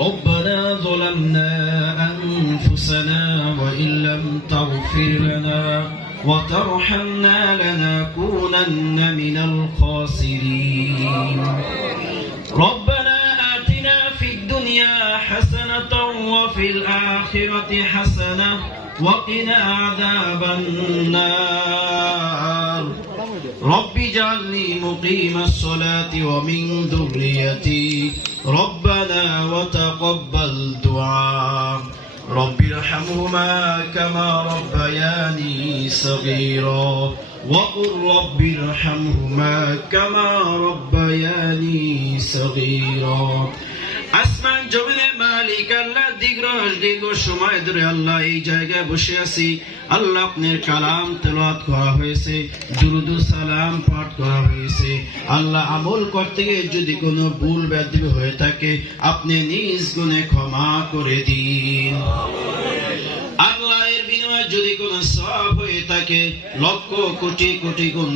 ربنا ظلمنا أنفسنا وإن لم تغفر لنا وترحمنا لنكونن من الخاسرين ربنا آتنا في الدنيا حسنة وفي الآخرة حسنة وقنا عذاب النار رب اجعلني مقيم الصلاة ومن ذريتي ربنا وتقبل دعاء رب ارحمهما كما ربياني صغيرا وقل رب ارحمهما كما ربياني صغيرا আসমান জমিনের মালিক আল্লাহ দীর্ঘ সময় ধরে আল্লাহ এই জায়গায় বসে আছি আল্লাহ আপনার কালাম তেলাওয়াত করা হয়েছে দুরূদ ও সালাম পাঠ করা হয়েছে আল্লাহ আমল করতে গিয়ে যদি কোনো ভুল ব্যাধি হয়ে থাকে আপনি নিজ গুণে ক্ষমা করে দিন আল্লাহ এর বিনিময়ে যদি কোনো সওয়াব হয়ে থাকে লক্ষ কোটি কোটি গুণ